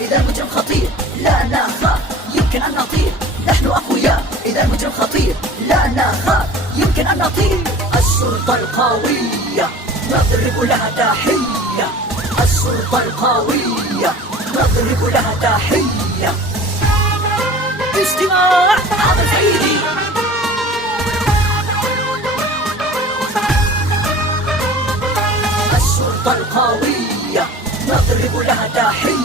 إذا المجرم خطير لا نخاف، يمكن أن نطير، نحن أقوياء. إذا المجرم خطير لا نخاف، يمكن أن نطير. الشرطة القوية نضرب لها تحية، الشرطة القوية نضرب لها تحية. اجتماع عمل فعيلي. الشرطة القوية نضرب لها تحية.